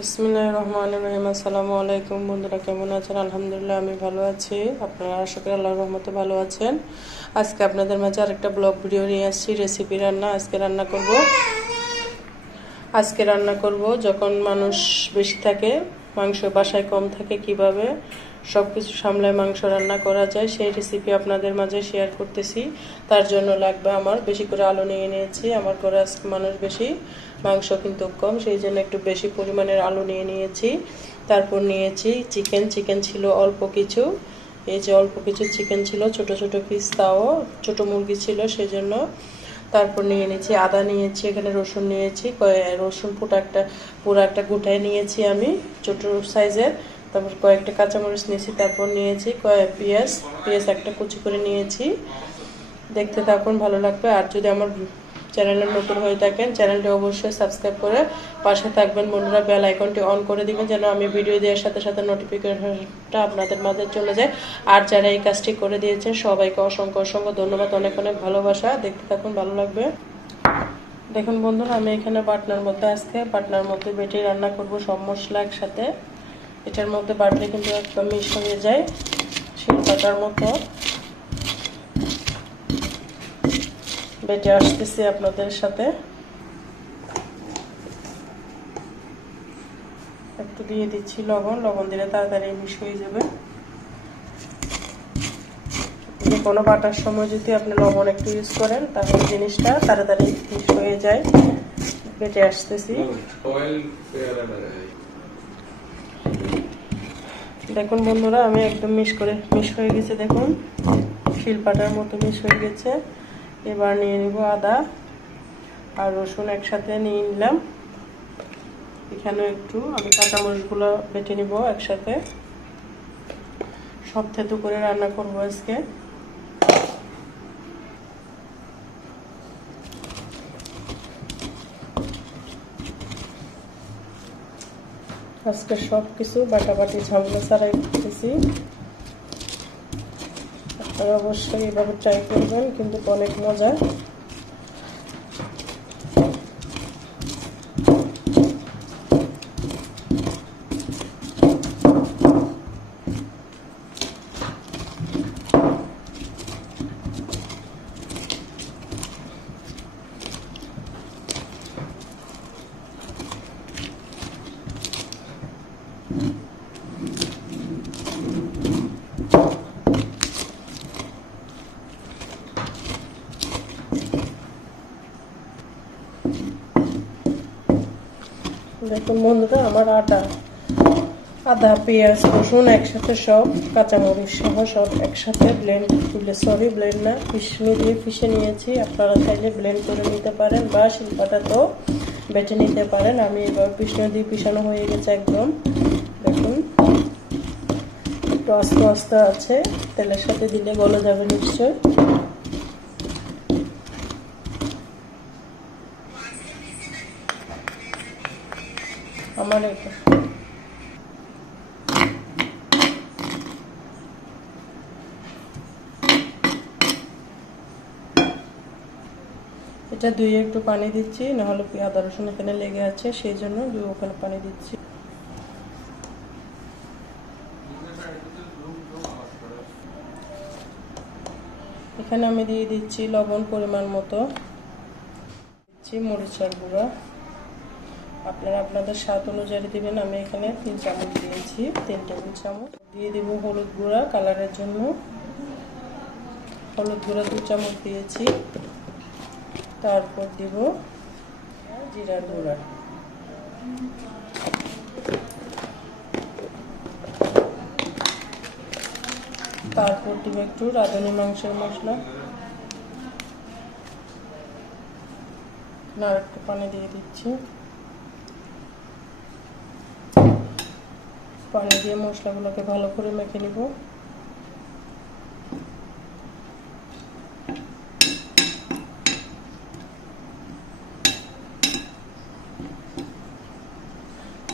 বিসমিল্লাহ রহমান রহিম। আসসালামু আলাইকুম বন্ধুরা, কেমন আছেন? আলহামদুলিল্লাহ, আমি ভালো আছি। আপনারা আশা করি আল্লাহর রহমতে ভালো আছেন। আজকে আপনাদের মাঝে আরেকটা ব্লগ ভিডিও নিয়ে আসছি, রেসিপি রান্না। আজকে রান্না করব, আজকে রান্না করব যখন মানুষ বেশি থাকে, মাংস বাসায় কম থাকে কীভাবে সব কিছু সামলায় মাংস রান্না করা যায়, সেই রেসিপি আপনাদের মাঝে শেয়ার করতেছি। তার জন্য লাগবে আমার। বেশি করে আলু নিয়ে নিয়েছি, আমার ঘরে আজকে মানুষ বেশি মাংস কিন্তু কম, সেই জন্য একটু বেশি পরিমাণের আলু নিয়ে নিয়েছি। তারপর নিয়েছি চিকেন চিকেন ছিল অল্প কিছু। এই যে অল্প কিছু চিকেন ছিল, ছোট ছোট পিস তাও ছোট মুরগি ছিল সেই জন্য তারপর নিয়ে নিয়েছি আদা নিয়েছি, এখানে রসুন নিয়েছি রসুন পুরো একটা পুরো একটা গুটায় নিয়েছি আমি, ছোট সাইজের। তারপর কয়েকটা কাঁচামরিচ নিয়েছি, তারপর নিয়েছি কয়েক পেঁয়াজ পেঁয়াজ একটা কুচি করে নিয়েছি। দেখতে থাকুন, ভালো লাগবে। আর যদি আমার চ্যানেলে নতুন হয়ে থাকেন, চ্যানেলটি অবশ্যই সাবস্ক্রাইব করে পাশে থাকবেন। বন্ধুরা, বেল আইকনটি অন করে দিবেন যেন আমি ভিডিও দেওয়ার সাথে সাথে নোটিফিকেশনটা আপনাদের মাঝে চলে যায়। আর যারা এই কাজটি করে দিয়েছেন, সবাইকে অসংখ্য অসংখ্য ধন্যবাদ, অনেক অনেক ভালোবাসা। দেখতে থাকুন, ভালো লাগবে। দেখুন বন্ধুরা, আমি এখানে বাটনার মধ্যে আজকে, বাটনার মধ্যে বেটে রান্না করব সব মশলা একসাথে। এটার মধ্যে বাটলে কিন্তু একদম মিশ হয়ে যায় শিল পাতার মতো। বেটে আসতেছি আপনাদের সাথে। একটু দিয়ে দিচ্ছি লবণ লবণ দিলে তাড়াতাড়ি মিশ হয়ে যাবে। কোনো বাটার সময় যদি আপনি লবণ একটু ইউজ করেন, তাহলে জিনিসটা তাড়াতাড়ি মিশ হয়ে যায়। বেটে আসতেছি। দেখুন বন্ধুরা, আমি একদম মিশ করে, মিশ হয়ে গেছে, দেখুন। শিলপাটার মতো মিশ হয়ে গেছে। এবার নিয়ে নিব আদা আর রসুন একসাথে নিয়ে নিলাম। এখানে একটু আমি কাঁচামরিচগুলো বেটে নিব একসাথে। সব থেতু করে রান্না করব আজকে। আজকে সব কিছু বাটাবাটি ঝামেলা ছাড়াই করতেছি। আপনারা অবশ্যই এভাবে ট্রাই করবেন কিন্তু অনেক মজা। দেখুন বন্ধুরা আমার আটা, আদা, পেঁয়াজ, রসুন একসাথে সব, কাঁচামরিচ সহ সব একসাথে ব্লেন্ড সরি ব্লেন্ড না পিসনি দিয়ে পিষে নিয়েছি। আপনারা চাইলে ব্লেন্ড করে নিতে পারেন বা শিল্পাটাতেও বেটে নিতে পারেন। আমি এবার পিসনি দিয়ে পিষানো হয়ে গেছে একদম। দেখুন, একটু আস্তে আস্তে আছে। তেলের সাথে দিলে গলে যাবে নিশ্চয় আমার এটা ধুয়ে একটু পানি দিচ্ছি, নাহলে আদা রসুন এখানে লেগে আছে, সেই জন্য ধুয়ে ওখানে পানি দিচ্ছি। এখানে আমি দিয়ে দিচ্ছি লবণ পরিমাণ মতো। দিচ্ছি মরিচার গুঁড়া। আপনারা আপনাদের স্বাদ অনুযায়ী দেবেন। আমি এখানে তিন চামচ দিয়েছি, তিন টেবিল চামচ। দিয়ে দিব হলুদ গুঁড়া কালারের জন্য। হলুদ গুঁড়া দু চামচ দিয়েছি। তারপর দিব জিরা গুঁড়া। তারপর দিব একটু রাঁধুনি মাংসের মশলা। আর একটু পানি দিয়ে দিচ্ছি। পানি দিয়ে মশলাগুলোকে ভালো করে মেখে নিব।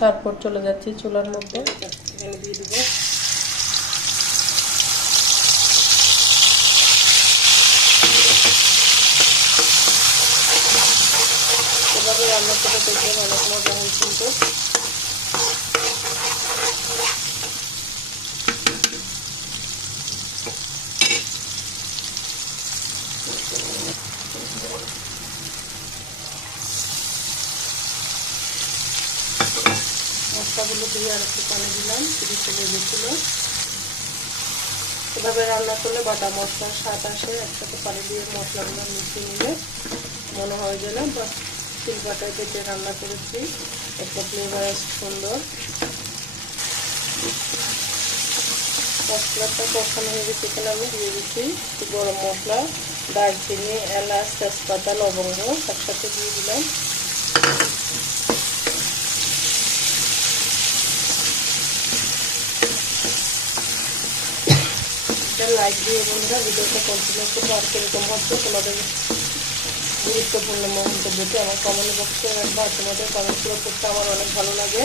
তারপর চলে যাচ্ছি চুলার মধ্যে। এখানে দিয়ে দিব। এভাবে রান্না করে দেখবেন অনেক মজা হয় কিন্তু। মশলাগুলো দিয়ে আর একটু পানি দিলাম চলে গেছিল এভাবে রান্না করলে বাটা মশলার স্বাদ আসে, একসাথে পানি দিয়ে মশলাগুলো মিশিয়ে নিলে মনে হয় যে না বা শিলবাটায় বেটে রান্না করেছি। একটা ফ্লেভার আসে সুন্দর। মশলাটা কখন হয়ে গেছে এখানে আমি দিয়ে দিচ্ছি। গরম মশলা, দারচিনি, এলাচ, তেজপাতা, লবঙ্গ, একসাথে দিয়ে দিলাম। লাইক দিয়ে বন্ধুরা ভিডিওটা কন্টিনিউ করব। আর কীরকম হচ্ছে তোমাদের গুরুত্বপূর্ণ মন্তব্যটি আমার কমেন্ট বক্সে রাখবা তোমাদের কমেন্টগুলো করতে আমার অনেক ভালো লাগে।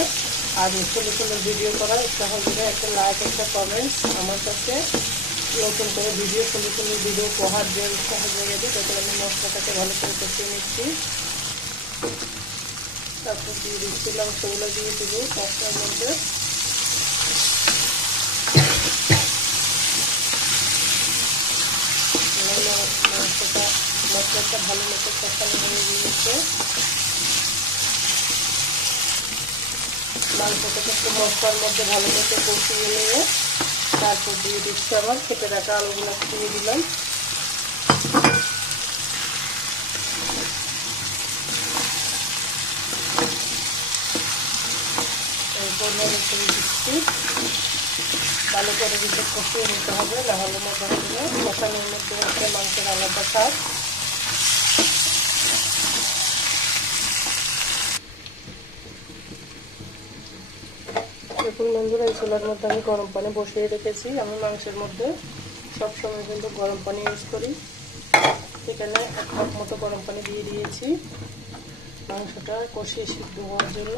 আর সুন্দর সুন্দর ভিডিও করার সহযোগে একটা লাইক একটা কমেন্টস আমার কাছে। নতুন করে ভিডিও সুন্দর সুন্দর ভিডিও উপহার দিয়ে সহজ হয়ে গেছে তখন আমি মশলাটাকে ভালো করে কষিয়ে নিচ্ছি। তারপর দিয়ে দিচ্ছি মাংসগুলো দিয়ে দেবো মশলার মধ্যে মাংসটা মশলাটা ভালো মতো কষানো হয়ে গিয়েছে। মাংসটাকে একটু মশলার মধ্যে ভালো মতো কষিয়ে নিয়ে তারপর দিয়ে দিচ্ছি আবার কেটে রাখা আলুগুলো দিয়ে দিলাম। ভালো করে দিতে কষিয়ে নিতে হবে নাহলে মধ্যে কষানোর মধ্যে হচ্ছে মাংসের আলাদা স্বাদ। দেখুন বন্ধুরা এই চুলার মধ্যে আমি গরম পানি বসিয়ে রেখেছি। আমি মাংসের মধ্যে সব সময় কিন্তু গরম পানি ইউজ করি। এখানে এক কাপ মতো গরম পানি দিয়ে দিয়েছি। মাংসটা কষিয়ে সিদ্ধ হওয়ার জন্য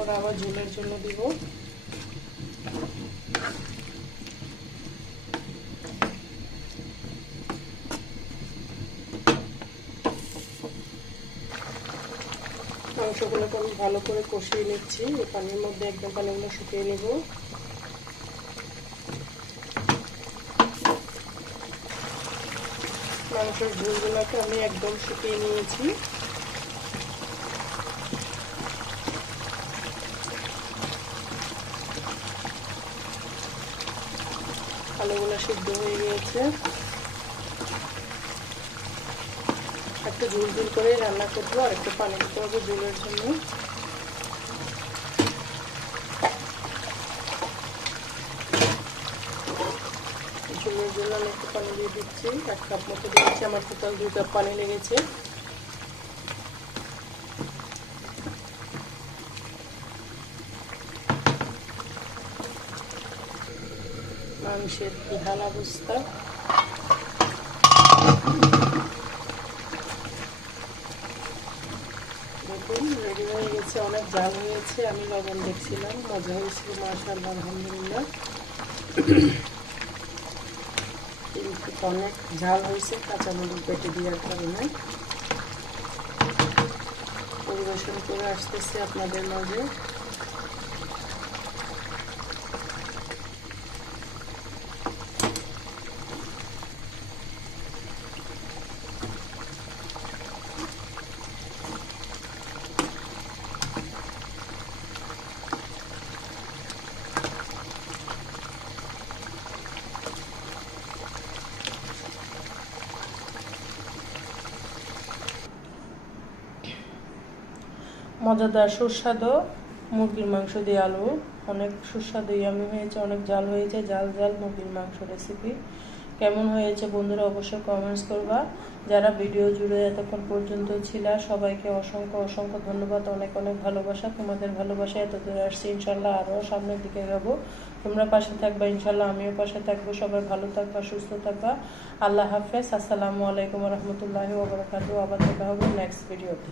ওরা আবার ঝোলের জন্য দিব। মাংসগুলোকে আমি ভালো করে কষিয়ে নিচ্ছি। পানির মধ্যে একদম পানিগুলো শুকিয়ে নেব। মাংসের ঝোলগুলোকে আমি একদম শুকিয়ে নিয়েছি। আলুগুলো সিদ্ধ হয়ে গিয়েছে। একটু ঝুল ঝুল করে রান্না করব আর একটু পানি দিতে হবে ঝুলের জন্য। ঝুলের জন্য আমি একটু পানি দিয়ে দিচ্ছি। এক কাপ মতো দিয়েছি আমার টোটাল দুই কাপ পানি লেগেছে। মাংসের কি হাল অবস্থা দেখুন রেডি হয়ে গেছে অনেক জাল হয়েছে, আমি লবণ দেখছিলাম, মজা হয়েছিল মাশাল আলহামদুলিল্লাহ। কিন্তু অনেক ঝাল হয়েছে, কাঁচামরিচ পেটে দেওয়ার কারণে। পরিবেশন করে আসতেছে আপনাদের মাঝে। মজাদার সুস্বাদু মুরগির মাংস দিয়ে আলু। অনেক সুস্বাদু ইয়ামি হয়েছে, অনেক জাল হয়েছে, জাল জাল মুরগির মাংস রেসিপি কেমন হয়েছে বন্ধুরা অবশ্যই কমেন্টস করবা। যারা ভিডিও জুড়ে এতক্ষণ পর্যন্ত ছিল, সবাইকে অসংখ্য অসংখ্য ধন্যবাদ, অনেক অনেক ভালোবাসা। তোমাদের ভালোবাসা এত দূরে আসছি ইনশাল্লাহ আরও সামনের দিকে যাব তোমরা পাশে থাকবা ইনশাল্লাহ আমিও পাশে থাকব। সবাই ভালো থাকবা, সুস্থ থাকবা। আল্লাহ হাফেজ, আসসালামু আলাইকুম রহমতুল্লাহি ওবরাকাতু আবার দেখা হবে নেক্সট ভিডিওতে